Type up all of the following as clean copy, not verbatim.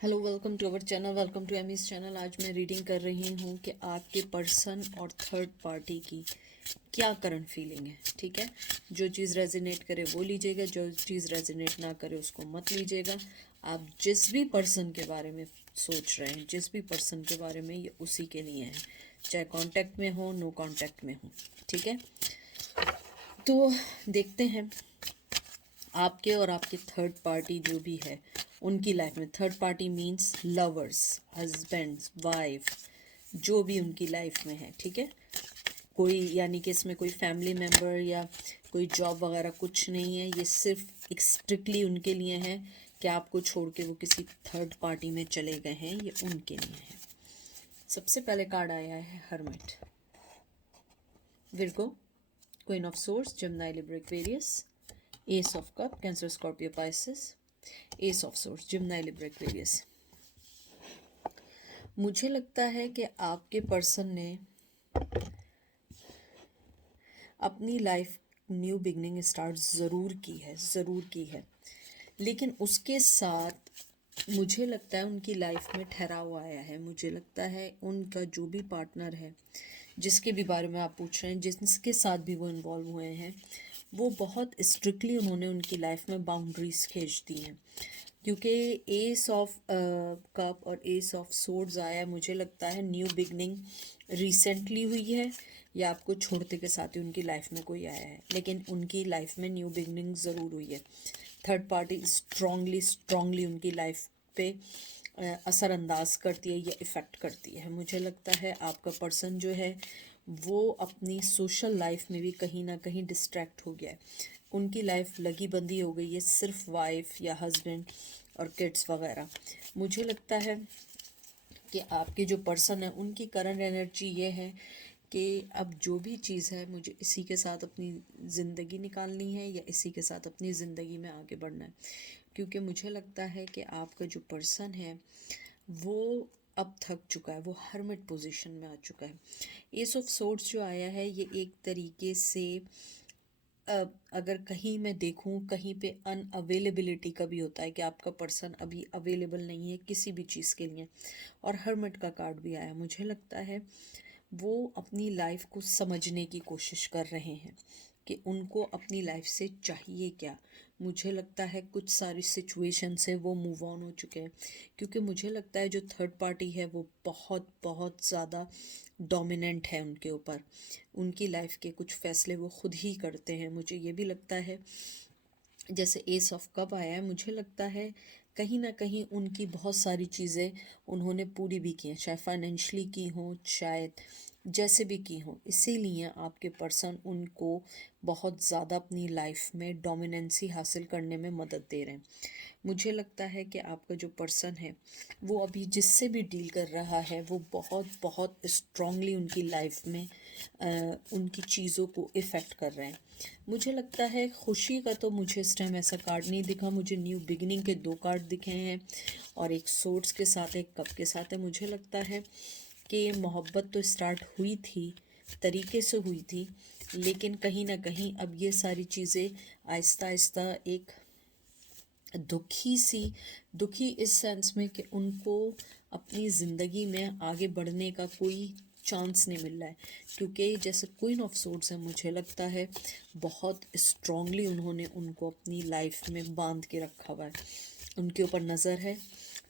Hello, welcome to our channel, welcome to Amy's channel. आज मैं reading कर रही हूँ कि आपके पर्सन और थर्ड पार्टी की क्या करंट फीलिंग है। ठीक है, जो चीज़ रेजोनेट करे वो लीजिएगा, जो चीज़ रेजोनेट ना करे उसको मत लीजिएगा। आप जिस भी पर्सन के बारे में सोच रहे हैं, जिस भी पर्सन के बारे में, ये उसी के लिए है, चाहे कांटेक्ट में हो, नो कांटेक्ट में हो। ठीक है, तो देखते हैं आपके और आपके थर्ड पार्टी जो भी है उनकी लाइफ में। Third party means lovers, husbands, wife, जो भी उनकी लाइफ में है। ठीक है, कोई यानी कि इसमें कोई फैमिली मेम्बर या कोई जॉब वगैरह कुछ नहीं है। ये सिर्फ एक स्ट्रिक्टली उनके लिए है कि आपको छोड़ के वो किसी थर्ड पार्टी में चले गए हैं, ये उनके लिए है। सबसे पहले कार्ड आया है hermit, Virgo, queen of source, Gemini, Libra, Aquarius, S of cup, cancer, Scorpio, Pisces, S of source, Gemini, Libra, Aquarius. मुझे लगता है कि आपके पर्सन ने अपनी लाइफ न्यू बिगनिंग स्टार्ट ज़रूर की है, लेकिन उसके साथ मुझे लगता है उनकी लाइफ में ठहराव आया है। मुझे लगता है उनका जो भी पार्टनर है, जिसके भी बारे में आप पूछ रहे हैं, जिसके साथ भी वो इन्वॉल्व हुए हैं, वो बहुत स्ट्रिक्टली उन्होंने उनकी लाइफ में बाउंड्रीज खींच दी हैं। क्योंकि एस ऑफ कप और एस ऑफ सोर्ड्स आया, मुझे लगता है न्यू बिगनिंग रिसेंटली हुई है या आपको छोड़ते के साथ ही उनकी लाइफ में कोई आया है, लेकिन उनकी लाइफ में न्यू बिगनिंग ज़रूर हुई है। थर्ड पार्टी स्ट्रांगली उनकी लाइफ पे असरअंदाज करती है या इफ़ेक्ट करती है। मुझे लगता है आपका पर्सन जो है वो अपनी सोशल लाइफ में भी कहीं ना कहीं डिस्ट्रैक्ट हो गया है। उनकी लाइफ लगी बंदी हो गई है सिर्फ वाइफ या हस्बैंड और किड्स वगैरह। मुझे लगता है कि आपके जो पर्सन है उनकी करंट एनर्जी ये है कि अब जो भी चीज़ है मुझे इसी के साथ अपनी ज़िंदगी निकालनी है या इसी के साथ अपनी ज़िंदगी में आगे बढ़ना है। क्योंकि मुझे लगता है कि आपका जो पर्सन है वो अब थक चुका है, वो हर्मिट पोजीशन में आ चुका है। एस ऑफ सोर्ड्स जो आया है ये एक तरीके से अगर कहीं मैं देखूं, कहीं पे अनअवेलेबिलिटी का भी होता है कि आपका पर्सन अभी अवेलेबल नहीं है किसी भी चीज़ के लिए। और हर्मिट का कार्ड भी आया, मुझे लगता है वो अपनी लाइफ को समझने की कोशिश कर रहे हैं कि उनको अपनी लाइफ से चाहिए क्या। मुझे लगता है कुछ सारी सिचुएशन से वो मूव ऑन हो चुके हैं, क्योंकि मुझे लगता है जो थर्ड पार्टी है वो बहुत बहुत ज़्यादा डोमिनेंट है उनके ऊपर। उनकी लाइफ के कुछ फैसले वो खुद ही करते हैं। मुझे ये भी लगता है जैसे एस ऑफ कप आया है, मुझे लगता है कहीं ना कहीं उनकी बहुत सारी चीज़ें उन्होंने पूरी भी की हैं, चाहे फाइनेंशली की हों, शायद जैसे भी की हों। इसीलिए आपके पर्सन उनको बहुत ज़्यादा अपनी लाइफ में डोमिनेंसी हासिल करने में मदद दे रहे हैं। मुझे लगता है कि आपका जो पर्सन है वो अभी जिससे भी डील कर रहा है वो बहुत बहुत स्ट्रांगली उनकी लाइफ में उनकी चीज़ों को इफ़ेक्ट कर रहे हैं। मुझे लगता है खुशी का तो मुझे इस टाइम ऐसा कार्ड नहीं दिखा, मुझे न्यू बिगिनिंग के 2 कार्ड दिखे हैं और एक सोर्ड्स के साथ एक कप के साथ है। मुझे लगता है कि मोहब्बत तो स्टार्ट हुई थी, तरीके से हुई थी, लेकिन कहीं ना कहीं अब ये सारी चीज़ें आहिस्ता आहिस्ता एक दुखी इस सेंस में कि उनको अपनी ज़िंदगी में आगे बढ़ने का कोई चांस नहीं मिल रहा है। क्योंकि जैसे क्वीन ऑफ सोर्ड्स है, मुझे लगता है बहुत स्ट्रांगली उन्होंने उनको अपनी लाइफ में बांध के रखा हुआ है। उनके ऊपर नज़र है,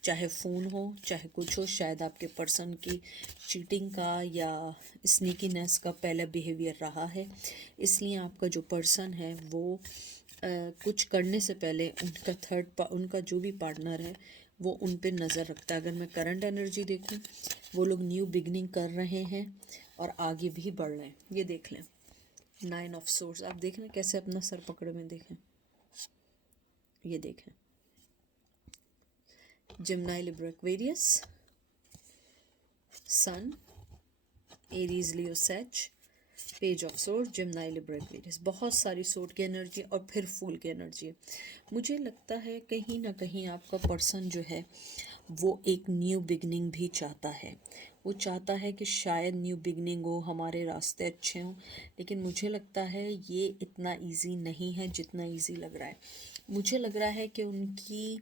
चाहे फ़ोन हो चाहे कुछ हो। शायद आपके पर्सन की चीटिंग का या स्नीकीनेस का पहला बिहेवियर रहा है, इसलिए आपका जो पर्सन है वो कुछ करने से पहले उनका जो भी पार्टनर है वो उन पे नज़र रखता है। अगर मैं करंट एनर्जी देखूं, वो लोग न्यू बिगनिंग कर रहे हैं और आगे भी बढ़ रहे हैं। ये देख लें, 9 ऑफ सोर्स, आप देख लें कैसे अपना सर पकड़े में, देखें, ये देखें, Gemini, Libra, Aquarius, sun, Aries, Leo, Sag, page of sword, Gemini, Libra, Aquarius. बहुत सारी सोर्ड की एनर्जी और फिर फूल की एनर्जी है। मुझे लगता है कहीं ना कहीं आपका पर्सन जो है वो एक न्यू बिगनिंग भी चाहता है। वो चाहता है कि शायद न्यू बिगनिंग हो, हमारे रास्ते अच्छे हों, लेकिन मुझे लगता है ये इतना इजी नहीं है जितना इजी लग रहा है। मुझे लग रहा है कि उनकी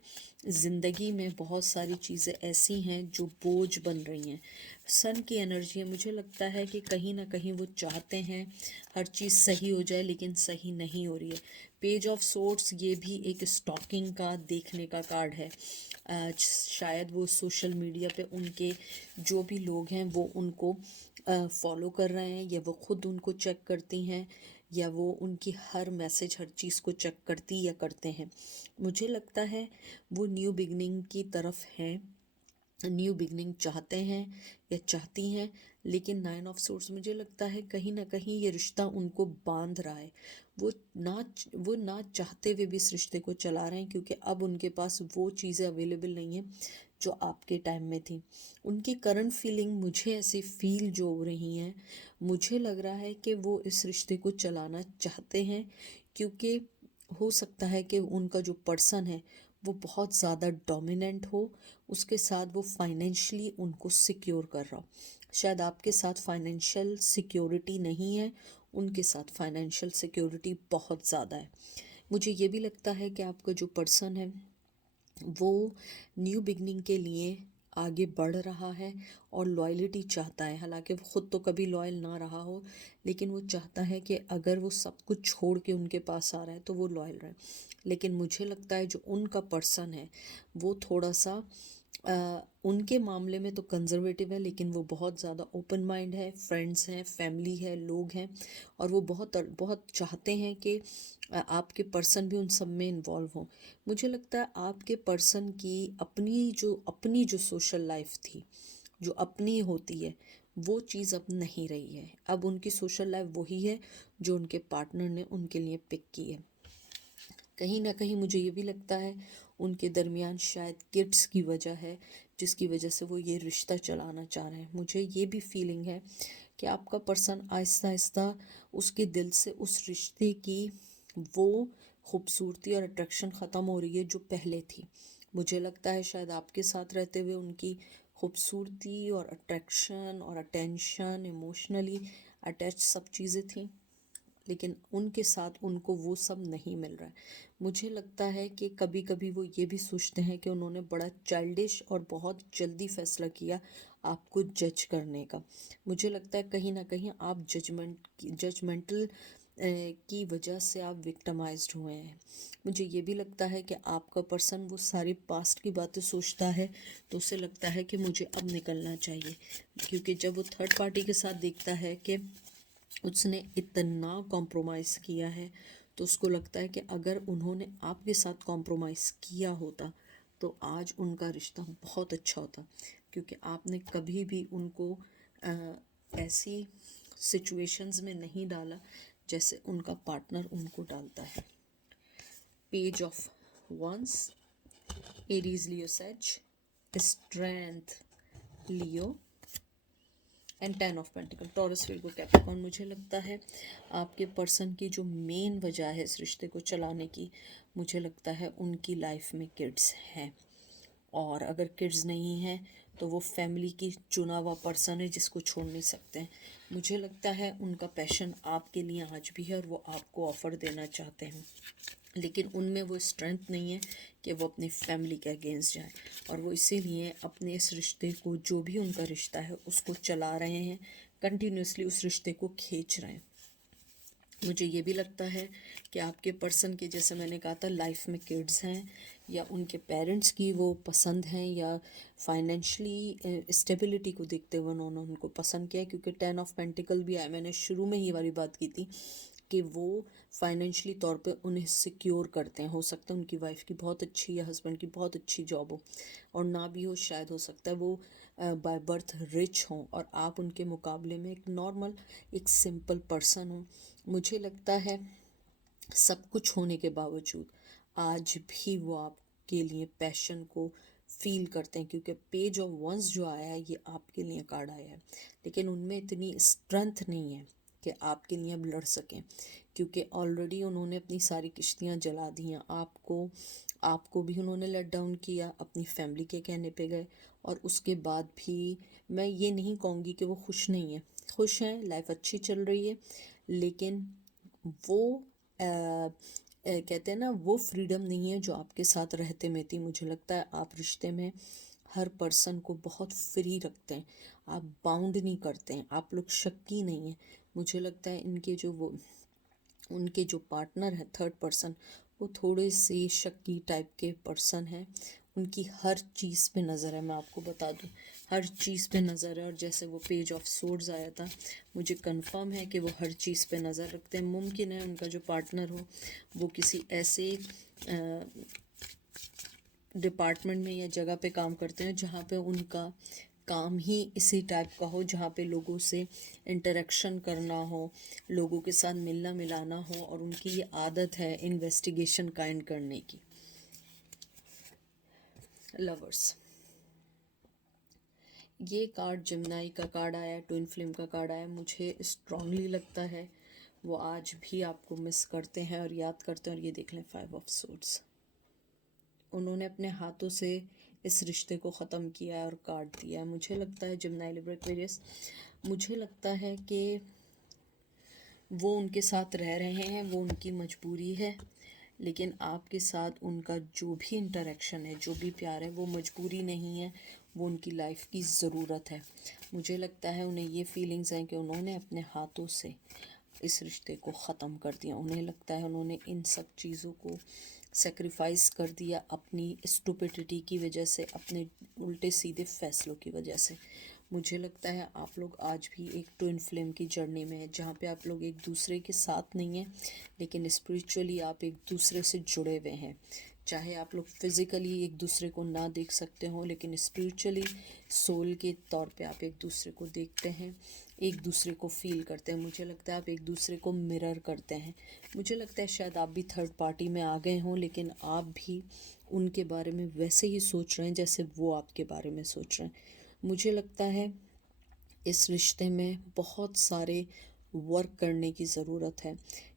ज़िंदगी में बहुत सारी चीज़ें ऐसी हैं जो बोझ बन रही हैं। सन की एनर्जी है, मुझे लगता है कि कहीं ना कहीं वो चाहते हैं हर चीज़ सही हो जाए, लेकिन सही नहीं हो रही है। पेज ऑफ सोर्ट्स ये भी एक स्टॉकिंग का देखने का कार्ड है। शायद वो सोशल मीडिया पे उनके जो भी लोग हैं वो उनको फॉलो कर रहे हैं, या वो खुद उनको चेक करती हैं, या वो उनकी हर मैसेज हर चीज़ को चेक करती या करते हैं। मुझे लगता है वो न्यू बिगनिंग की तरफ हैं, न्यू बिगनिंग चाहते हैं या चाहती हैं। लेकिन नाइन ऑफ सोर्स मुझे लगता है कहीं ना कहीं ये रिश्ता उनको बांध रहा है। वो ना चाहते हुए भी इस रिश्ते को चला रहे हैं, क्योंकि अब उनके पास वो चीज़ें अवेलेबल नहीं हैं जो आपके टाइम में थी। उनकी करंट फीलिंग मुझे ऐसी फील जो हो रही हैं, मुझे लग रहा है कि वो इस रिश्ते को चलाना चाहते हैं, क्योंकि हो सकता है कि उनका जो पर्सन है वो बहुत ज़्यादा डोमिनेंट हो, उसके साथ वो फाइनेंशियली उनको सिक्योर कर रहा हो। शायद आपके साथ फाइनेंशियल सिक्योरिटी नहीं है, उनके साथ फाइनेंशियल सिक्योरिटी बहुत ज़्यादा है। मुझे ये भी लगता है कि आपका जो पर्सन है वो न्यू बिगनिंग के लिए आगे बढ़ रहा है और लॉयल्टी चाहता है। हालांकि वो खुद तो कभी लॉयल ना रहा हो, लेकिन वो चाहता है कि अगर वो सब कुछ छोड़ के उनके पास आ रहा है तो वो लॉयल रहे। लेकिन मुझे लगता है जो उनका पर्सन है वो थोड़ा सा उनके मामले में तो कंजर्वेटिव है, लेकिन वो बहुत ज़्यादा ओपन माइंड है, फ्रेंड्स हैं, फैमिली है, लोग हैं, और वो बहुत बहुत चाहते हैं कि आपके पर्सन भी उन सब में इन्वॉल्व हों। मुझे लगता है आपके पर्सन की अपनी जो सोशल लाइफ थी, जो अपनी होती है, वो चीज़ अब नहीं रही है। अब उनकी सोशल लाइफ वही है जो उनके पार्टनर ने उनके लिए पिक की है। कहीं ना कहीं मुझे ये भी लगता है उनके दरमियान शायद किड्स की वजह है, जिसकी वजह से वो ये रिश्ता चलाना चाह रहे हैं। मुझे ये भी फीलिंग है कि आपका पर्सन आहिस्ता आहिस्ता उसके दिल से उस रिश्ते की वो खूबसूरती और अट्रैक्शन ख़त्म हो रही है जो पहले थी। मुझे लगता है शायद आपके साथ रहते हुए उनकी खूबसूरती और अट्रैक्शन और अटेंशन, इमोशनली अटैच सब चीज़ें थी, लेकिन उनके साथ उनको वो सब नहीं मिल रहा है। मुझे लगता है कि कभी कभी वो ये भी सोचते हैं कि उन्होंने बड़ा चाइल्डिश और बहुत जल्दी फैसला किया आपको जज करने का। मुझे लगता है कहीं ना कहीं आप जजमेंटल की वजह से आप विक्टमाइज्ड हुए हैं। मुझे ये भी लगता है कि आपका पर्सन वो सारी पास्ट की बातें सोचता है तो उसे लगता है कि मुझे अब निकलना चाहिए, क्योंकि जब वो थर्ड पार्टी के साथ देखता है कि उसने इतना कॉम्प्रोमाइज़ किया है, तो उसको लगता है कि अगर उन्होंने आपके साथ कॉम्प्रोमाइज़ किया होता तो आज उनका रिश्ता बहुत अच्छा होता, क्योंकि आपने कभी भी उनको ऐसी सिचुएशंस में नहीं डाला जैसे उनका पार्टनर उनको डालता है। Page of wands, Aries Leo Sag, strength Leo, and 10 of pentacle, Taurus, Virgo, Capricorn. मुझे लगता है आपके पर्सन की जो मेन वजह है इस रिश्ते को चलाने की, मुझे लगता है उनकी लाइफ में किड्स हैं, और अगर किड्स नहीं हैं तो वो फैमिली की चुना हुआ पर्सन है जिसको छोड़ नहीं सकते हैं। मुझे लगता है उनका पैशन आपके लिए आज भी है और वो आपको ऑफ़र देना चाहते हैं, लेकिन उनमें वो स्ट्रेंथ नहीं है कि वो अपनी फैमिली के अगेंस्ट जाए, और वो इसीलिए अपने इस रिश्ते को, जो भी उनका रिश्ता है, उसको चला रहे हैं, कंटिन्यूसली उस रिश्ते को खींच रहे हैं। मुझे ये भी लगता है कि आपके पर्सन के, जैसे मैंने कहा था, लाइफ में किड्स हैं, या उनके पेरेंट्स की वो पसंद हैं, या फाइनेंशली स्टेबिलिटी को देखते हुए उन्होंने उनको पसंद किया, क्योंकि 10 ऑफ पेंटिकल भी आया। मैंने शुरू में ही ये वाली बात की थी कि वो फाइनेंशली तौर पे उन्हें सिक्योर करते हैं। हो सकता है उनकी वाइफ की बहुत अच्छी या हस्बैंड की बहुत अच्छी जॉब हो, और ना भी हो, शायद हो सकता है वो बाय बर्थ रिच हों और आप उनके मुकाबले में एक नॉर्मल, एक सिंपल पर्सन हो। मुझे लगता है सब कुछ होने के बावजूद आज भी वो आपके लिए पैशन को फील करते हैं, क्योंकि पेज ऑफ वंस जो आया है ये आपके लिए कार्ड आया है, लेकिन उनमें इतनी स्ट्रेंथ नहीं है कि आपके लिए अब लड़ सकें, क्योंकि ऑलरेडी उन्होंने अपनी सारी किश्तियां जला दी हैं। आपको भी उन्होंने लेट डाउन किया, अपनी फैमिली के कहने पे गए, और उसके बाद भी मैं ये नहीं कहूँगी कि वो खुश नहीं है, खुश हैं, लाइफ अच्छी चल रही है, लेकिन वो कहते हैं ना, वो फ्रीडम नहीं है जो आपके साथ रहते में थी। मुझे लगता है आप रिश्ते में हर पर्सन को बहुत फ्री रखते हैं, आप बाउंड नहीं करते हैं, आप लोग शक्की नहीं हैं। मुझे लगता है इनके जो वो उनके जो पार्टनर है थर्ड पर्सन, वो थोड़े से शक्की टाइप के पर्सन हैं। उनकी हर चीज़ पे नज़र है, मैं आपको बता दूं, हर चीज़ पे नज़र है। और जैसे वो पेज ऑफ सोर्ड्स आया था, मुझे कंफर्म है कि वो हर चीज़ पे नज़र रखते हैं। मुमकिन है उनका जो पार्टनर हो वो किसी ऐसे डिपार्टमेंट में या जगह पे काम करते हैं जहाँ पे उनका काम ही इसी टाइप का हो, जहाँ पे लोगों से इंटरेक्शन करना हो, लोगों के साथ मिलना मिलाना हो, और उनकी ये आदत है इन्वेस्टिगेशन काइंड करने की। लवर्स, ये कार्ड जिम्नाई का कार्ड आया, ट्विन फ्लेम का कार्ड आया। मुझे स्ट्रांगली लगता है वो आज भी आपको मिस करते हैं और याद करते हैं। और ये देख लें, 5 ऑफ सोर्ड्स, उन्होंने अपने हाथों से इस रिश्ते को ख़त्म किया है और काट दिया है। मुझे लगता है जिम्नाई लिब्रा एक्वेरियस, मुझे लगता है कि वो उनके साथ रह रहे हैं, वो उनकी मजबूरी है, लेकिन आपके साथ उनका जो भी इंटरेक्शन है, जो भी प्यार है, वो मजबूरी नहीं है, वो उनकी लाइफ की ज़रूरत है। मुझे लगता है उन्हें ये फीलिंग्स हैं कि उन्होंने अपने हाथों से इस रिश्ते को ख़त्म कर दिया। उन्हें लगता है उन्होंने इन सब चीज़ों को सेक्रीफाइस कर दिया अपनी स्टुपिडिटी की वजह से, अपने उल्टे सीधे फैसलों की वजह से। मुझे लगता है आप लोग आज भी एक ट्विन फ्लेम की जर्नी में है, जहाँ पे आप लोग एक दूसरे के साथ नहीं हैं, लेकिन स्पिरिचुअली आप एक दूसरे से जुड़े हुए हैं। चाहे आप लोग फिज़िकली एक दूसरे को ना देख सकते हो, लेकिन स्पिरिचुअली सोल के तौर पे आप एक दूसरे को देखते हैं, एक दूसरे को फील करते हैं। मुझे लगता है आप एक दूसरे को मिरर करते हैं। मुझे लगता है शायद आप भी थर्ड पार्टी में आ गए हों, लेकिन आप भी उनके बारे में वैसे ही सोच रहे हैं जैसे वो आपके बारे में सोच रहे हैं। मुझे लगता है इस रिश्ते में बहुत सारे वर्क करने की ज़रूरत है,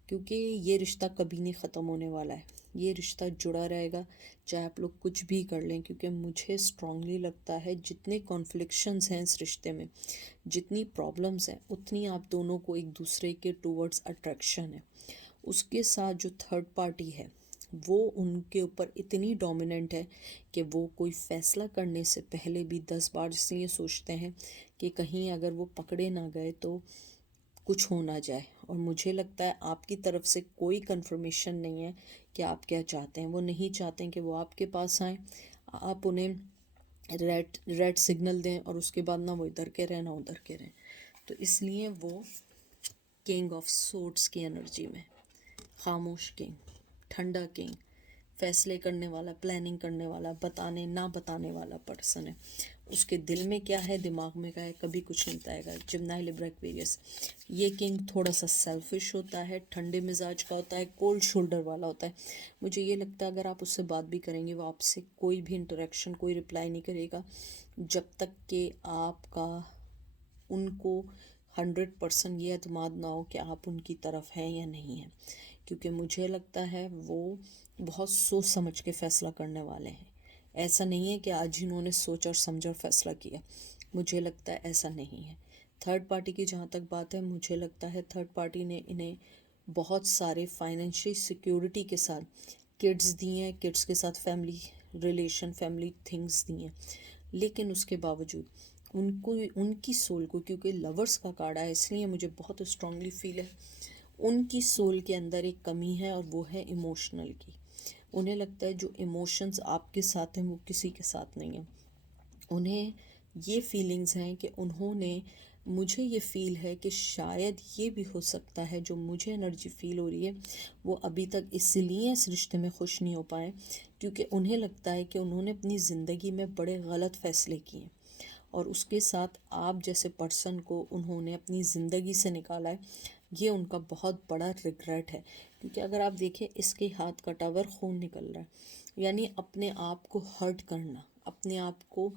क्योंकि ये रिश्ता कभी नहीं ख़त्म होने वाला है। ये रिश्ता जुड़ा रहेगा चाहे आप लोग कुछ भी कर लें, क्योंकि मुझे स्ट्रांगली लगता है जितने कॉन्फ्लिक्शंस हैं इस रिश्ते में, जितनी प्रॉब्लम्स हैं, उतनी आप दोनों को एक दूसरे के टूवर्ड्स अट्रैक्शन है। उसके साथ जो थर्ड पार्टी है वो उनके ऊपर इतनी डोमिनेंट है कि वो कोई फ़ैसला करने से पहले भी 10 बार इसलिए सोचते हैं कि कहीं अगर वो पकड़े ना गए तो कुछ हो ना जाए। और मुझे लगता है आपकी तरफ से कोई कंफर्मेशन नहीं है कि आप क्या चाहते हैं। वो नहीं चाहते हैं कि वो आपके पास आएँ, आप उन्हें रेड रेड सिग्नल दें और उसके बाद ना वो इधर के रहें ना उधर के रहें। तो इसलिए वो किंग ऑफ सोर्ड्स की एनर्जी में, खामोश किंग, ठंडा किंग, फैसले करने वाला, प्लानिंग करने वाला, बताने ना बताने वाला पर्सन है। उसके दिल में क्या है, दिमाग में क्या है, कभी कुछ नहीं बताएगा। जिम्नाई लिब्रा एक्वेरियस, ये किंग थोड़ा सा सेल्फिश होता है, ठंडे मिजाज का होता है, कोल्ड शोल्डर वाला होता है। मुझे ये लगता है अगर आप उससे बात भी करेंगे वो आपसे कोई भी इंटरेक्शन, कोई रिप्लाई नहीं करेगा जब तक कि आपका उनको 100% ये एतमाद ना हो कि आप उनकी तरफ हैं या नहीं हैं। क्योंकि मुझे लगता है वो बहुत सोच समझ के फ़ैसला करने वाले हैं। ऐसा नहीं है कि आज इन्होंने सोच और समझ और फैसला किया, मुझे लगता है ऐसा नहीं है। थर्ड पार्टी की जहाँ तक बात है, मुझे लगता है थर्ड पार्टी ने इन्हें बहुत सारे फाइनेंशियल सिक्योरिटी के साथ किड्स दिए हैं, किड्स के साथ फैमिली रिलेशन, फैमिली थिंग्स दिए हैं, लेकिन उसके बावजूद उनको, उनकी सोल को, क्योंकि लवर्स का कार्ड है इसलिए मुझे बहुत स्ट्रांगली फील है उनकी सोल के अंदर एक कमी है, और वो है इमोशनल की। उन्हें लगता है जो इमोशंस आपके साथ हैं वो किसी के साथ नहीं है। उन्हें ये फीलिंग्स हैं कि उन्होंने, मुझे ये फ़ील है कि शायद ये भी हो सकता है जो मुझे एनर्जी फ़ील हो रही है, वो अभी तक इसलिए इस रिश्ते में खुश नहीं हो पाए क्योंकि उन्हें लगता है कि उन्होंने अपनी ज़िंदगी में बड़े गलत फ़ैसले किए, और उसके साथ आप जैसे पर्सन को उन्होंने अपनी ज़िंदगी से निकाला है। ये उनका बहुत बड़ा रिग्रेट है, क्योंकि अगर आप देखें इसके हाथ कटा हुआ खून निकल रहा है, यानी अपने आप को हर्ट करना, अपने आप को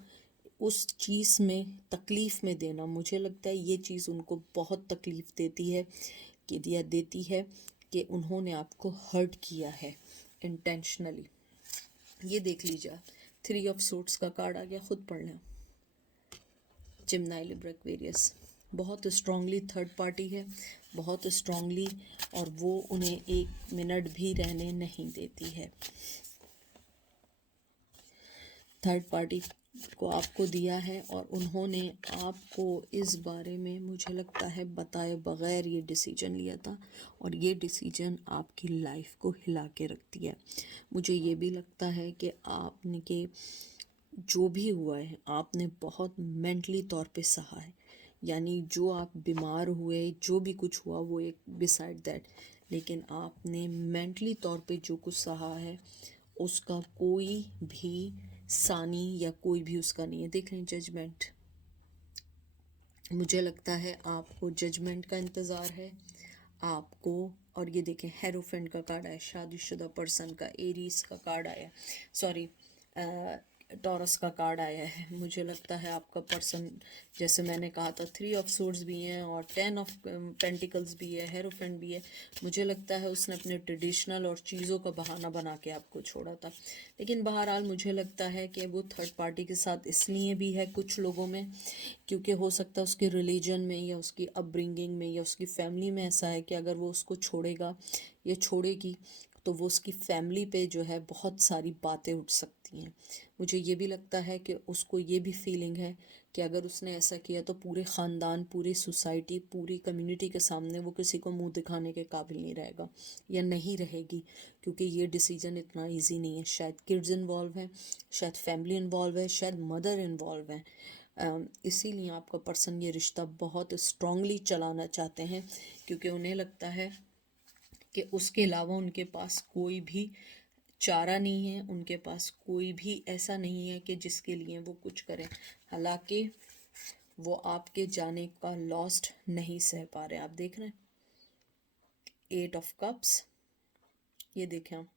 उस चीज़ में तकलीफ़ में देना। मुझे लगता है ये चीज़ उनको बहुत तकलीफ़ देती है कि दिया देती है कि उन्होंने आपको हर्ट किया है इंटेंशनली। ये देख लीजिए आप, 3 ऑफ सोर्ड्स का कार्ड आ गया, खुद पढ़ लें। जिम्नाई लिब्रा एक्वेरियस, बहुत स्ट्रांगली थर्ड पार्टी है, बहुत स्ट्रांगली, और वो उन्हें एक मिनट भी रहने नहीं देती है। थर्ड पार्टी को आपको दिया है और उन्होंने आपको इस बारे में मुझे लगता है बताए बगैर ये डिसीजन लिया था, और ये डिसीजन आपकी लाइफ को हिला के रखती है। मुझे ये भी लगता है कि आपने के जो भी हुआ है आपने बहुत मेंटली तौर पे सहा है, यानी जो आप बीमार हुए, जो भी कुछ हुआ वो एक बिसाइड दैट, लेकिन आपने मेंटली तौर पे जो कुछ सहा है उसका कोई भी सानी या कोई भी उसका नहीं है। देख लें जजमेंट, मुझे लगता है आपको जजमेंट का इंतज़ार है आपको। और ये देखें हेरोफेंट का कार्ड आया, शादीशुदा पर्सन का, एरीज का कार्ड आया, सॉरी टॉरस का कार्ड आया है। मुझे लगता है आपका पर्सन, जैसे मैंने कहा था, 3 ऑफ सोर्ड्स भी हैं और 10 ऑफ पेंटिकल्स भी है, हेरोफेंट भी है। मुझे लगता है उसने अपने ट्रेडिशनल और चीज़ों का बहाना बना के आपको छोड़ा था, लेकिन बहरहाल मुझे लगता है कि वो थर्ड पार्टी के साथ इसलिए भी है कुछ लोगों में, क्योंकि हो सकता है उसके रिलीजन में या उसकी अपब्रिंगिंग में या उसकी फैमिली में ऐसा है कि अगर वो उसको छोड़ेगा या छोड़ेगी तो वो उसकी फैमिली पे जो है बहुत सारी बातें उठ सकती हैं। मुझे ये भी लगता है कि उसको ये भी फीलिंग है कि अगर उसने ऐसा किया तो पूरे ख़ानदान, पूरी सोसाइटी, पूरी कम्युनिटी के सामने वो किसी को मुंह दिखाने के काबिल नहीं रहेगा या नहीं रहेगी, क्योंकि ये डिसीजन इतना इजी नहीं है। शायद किड्स इन्वॉल्व हैं, शायद फैमिली इन्वॉल्व है, शायद मदर इन्वॉल्व है। इसीलिए आपका पर्सन ये रिश्ता बहुत स्ट्रांगली चलाना चाहते हैं, क्योंकि उन्हें लगता है कि उसके अलावा उनके पास कोई भी चारा नहीं है, उनके पास कोई भी ऐसा नहीं है कि जिसके लिए वो कुछ करें। हालांकि वो आपके जाने का लॉस्ट नहीं सह पा रहे। आप देख रहे हैं 8 ऑफ कप्स, ये देखें आप,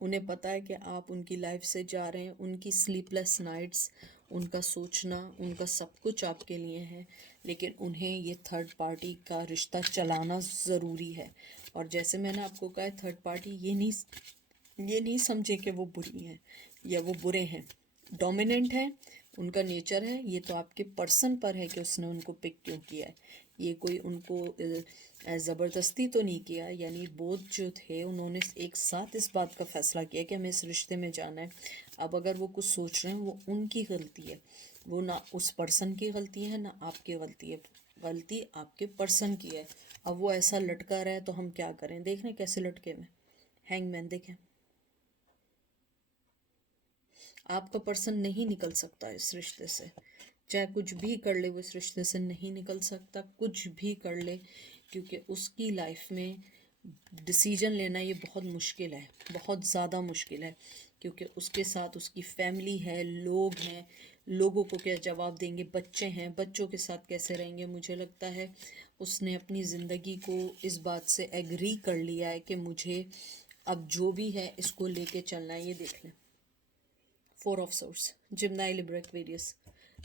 उन्हें पता है कि आप उनकी लाइफ से जा रहे हैं, उनकी स्लीपलेस नाइट्स, उनका सोचना, उनका सब कुछ आपके लिए है, लेकिन उन्हें ये थर्ड पार्टी का रिश्ता चलाना ज़रूरी है। और जैसे मैंने आपको कहा, थर्ड पार्टी ये नहीं समझे कि वो बुरी हैं या वो बुरे हैं, डोमिनेंट है, उनका नेचर है। ये तो आपके पर्सन पर है कि उसने उनको पिक क्यों किया है। ये कोई उनको ज़बरदस्ती तो नहीं किया, यानी बोथ जो थे उन्होंने एक साथ इस बात का फ़ैसला किया कि हमें इस रिश्ते में जाना है। अब अगर वो कुछ सोच रहे हैं वो उनकी गलती है, वो ना उस पर्सन की गलती है ना आपकी गलती है, गलती आपके पर्सन की है। अब वो ऐसा लटका रहा है तो हम क्या करें। देख रहे हैं कैसे लटके में, हैंगमैन देखें। आपका पर्सन नहीं निकल सकता इस रिश्ते से, चाहे कुछ भी कर ले वो इस रिश्ते से नहीं निकल सकता, कुछ भी कर ले, क्योंकि उसकी लाइफ में डिसीजन लेना ये बहुत मुश्किल है, बहुत ज़्यादा मुश्किल है, क्योंकि उसके साथ उसकी फैमिली है, लोग हैं, लोगों को क्या जवाब देंगे, बच्चे हैं, बच्चों के साथ कैसे रहेंगे। मुझे लगता है उसने अपनी ज़िंदगी को इस बात से एग्री कर लिया है कि मुझे अब जो भी है इसको लेके चलना है। ये देख लें 4 ऑफ सोर्स, जिम्नाई लिब्रा एक्वेरियस।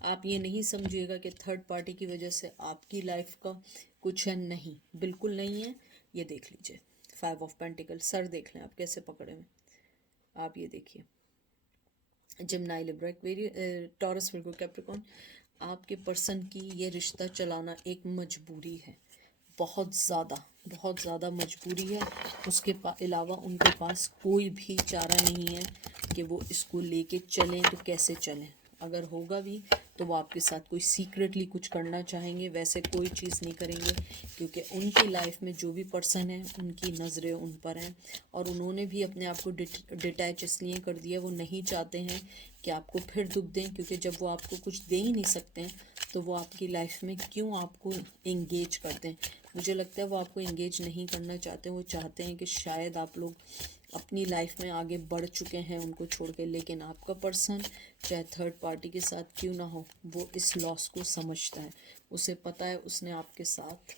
आप ये नहीं समझिएगा कि थर्ड पार्टी की वजह से आपकी लाइफ का कुछ है, नहीं, बिल्कुल नहीं है। ये देख लीजिए 5 ऑफ पेंटिकल, सर देख लें आप कैसे पकड़े हुए। आप ये देखिए Gemini Libra Aquarius, Taurus, Virgo, Capricorn. आपके पर्सन की ये रिश्ता चलाना एक मजबूरी है, बहुत ज़्यादा मजबूरी है। उसके अलावा उनके पास कोई भी चारा नहीं है कि वो इसको लेके चलें तो कैसे चलें। अगर होगा भी तो वो आपके साथ कोई सीक्रेटली कुछ करना चाहेंगे, वैसे कोई चीज़ नहीं करेंगे, क्योंकि उनकी लाइफ में जो भी पर्सन है उनकी नज़रें उन पर हैं, और उन्होंने भी अपने आप को डिटैच इसलिए कर दिया, वो नहीं चाहते हैं कि आपको फिर दुख दें, क्योंकि जब वो आपको कुछ दे ही नहीं सकते हैं तो वो आपकी लाइफ में क्यों आपको इंगेज करते हैं। मुझे लगता है वो आपको इंगेज नहीं करना चाहते, वो चाहते हैं कि शायद आप लोग अपनी लाइफ में आगे बढ़ चुके हैं उनको छोड़ के, लेकिन आपका पर्सन चाहे थर्ड पार्टी के साथ क्यों ना हो वो इस लॉस को समझता है। उसे पता है उसने आपके साथ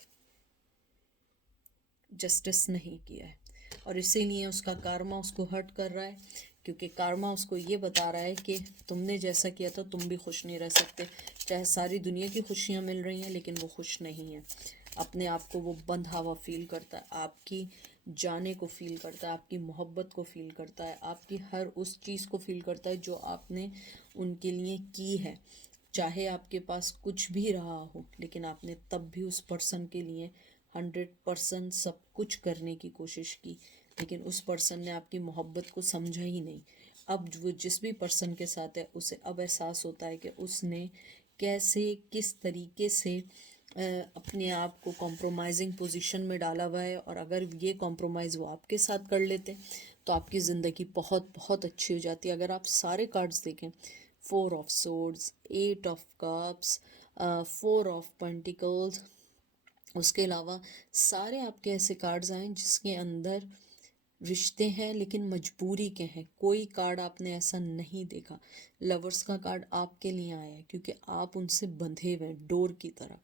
जस्टिस नहीं किया है, और इसीलिए उसका कार्मा उसको हर्ट कर रहा है, क्योंकि कार्मा उसको ये बता रहा है कि तुमने जैसा किया था तुम भी खुश नहीं रह सकते। चाहे सारी दुनिया की खुशियाँ मिल रही हैं लेकिन वो खुश नहीं है, अपने आप को वो बंधा हुआ फील करता है, आपकी जाने को फील करता है, आपकी मोहब्बत को फील करता है, आपकी हर उस चीज़ को फील करता है जो आपने उनके लिए की है। चाहे आपके पास कुछ भी रहा हो, लेकिन आपने तब भी उस पर्सन के लिए 100% सब कुछ करने की कोशिश की, लेकिन उस पर्सन ने आपकी मोहब्बत को समझा ही नहीं। अब वो जिस भी पर्सन के साथ है उसे अब एहसास होता है कि उसने कैसे किस तरीके से अपने आप को कॉम्प्रोमाइजिंग पोजीशन में डाला हुआ है, और अगर ये कॉम्प्रोमाइज़ वो आपके साथ कर लेते तो आपकी ज़िंदगी बहुत बहुत अच्छी हो जाती है। अगर आप सारे कार्ड्स देखें, 4 of swords, 8 of cups, 4 of pentacles, उसके अलावा सारे आपके ऐसे कार्ड्स आए जिसके अंदर रिश्ते हैं लेकिन मजबूरी के हैं। कोई कार्ड आपने ऐसा नहीं देखा। लवर्स का कार्ड आपके लिए आया है क्योंकि आप उनसे बंधे हुए हैं डोर की तरह,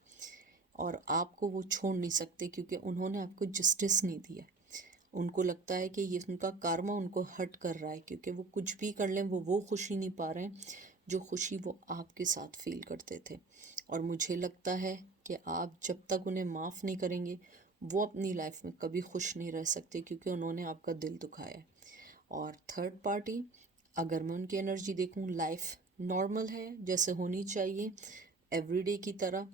और आपको वो छोड़ नहीं सकते क्योंकि उन्होंने आपको जस्टिस नहीं दिया। उनको लगता है कि ये उनका कार्मा उनको हर्ट कर रहा है, क्योंकि वो कुछ भी कर लें वो खुशी नहीं पा रहे हैं जो खुशी वो आपके साथ फील करते थे। और मुझे लगता है कि आप जब तक उन्हें माफ़ नहीं करेंगे वो अपनी लाइफ में कभी खुश नहीं रह सकते, क्योंकि उन्होंने आपका दिल दुखाया है। और थर्ड पार्टी, अगर मैं उनकी एनर्जी देखूं, लाइफ नॉर्मल है जैसे होनी चाहिए, एवरीडे की तरह।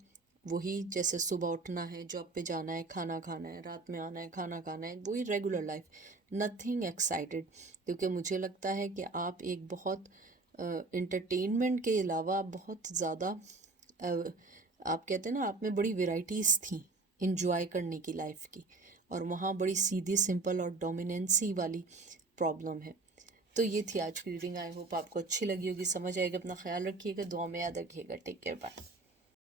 वही जैसे सुबह उठना है, जॉब पे जाना है, खाना खाना है, रात में आना है, खाना खाना है, वही रेगुलर लाइफ, नथिंग एक्साइटेड। क्योंकि मुझे लगता है कि आप एक बहुत इंटरटेनमेंट के अलावा बहुत ज़्यादा आप कहते हैं ना, आप में बड़ी वेराइटीज़ थी इंजॉय करने की लाइफ की, और वहाँ बड़ी सीधी सिंपल और डोमिनेंसी वाली प्रॉब्लम है। तो ये थी आज की रीडिंग। आई होप आपको अच्छी लगी होगी, समझ आएगा। अपना ख्याल रखिएगा, दुआ में याद रखिएगा। Take care, bye.